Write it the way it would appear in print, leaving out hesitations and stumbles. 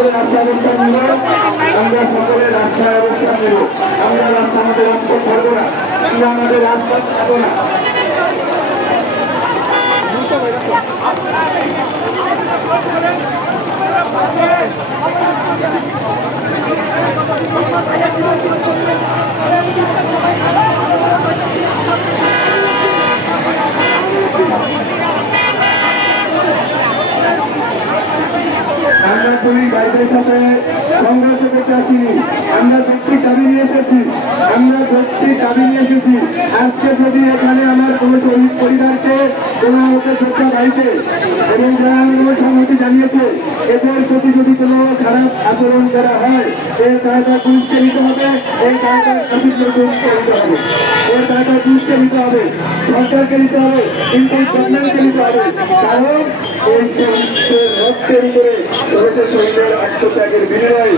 সকলে রাস্তায় অবস্থান নেব, আমরা সকলে রাস্তায় অবস্থান নেব। আমরা রাস্তা আমাদের রাস্তা ছাড়বো না, আমরা আমাদের রাস্তা ছাড়বো না। আমরা পুলিশ ভাইদের সাথে সংঘর্ষ করতে আসিনি, আমরা যৌক্তিক দাবি নিয়ে এসেছি, আজকে যদি এখানে আমার কোনো শহীদ পরিবারকে কোনো হতে শ্রদ্ধা পাইছে এবং যারা কোনো সম্মতি জানিয়েছে, এদের প্রতি যদি কোনো খারাপ আচরণ করা হয়, এর দায়টা পুলিশকে নিতে হবে, এই দায়টা পুলিশকে নিতে হবে, এর দায়টা পুলিশকে নিতে হবে, সরকারকে নিতে হবে, কিন্তু গভর্নমেন্টকে নিতে হবে। কারণ এই রক্তের উপরে শহীদের আত্মত্যাগের বিনিময়ে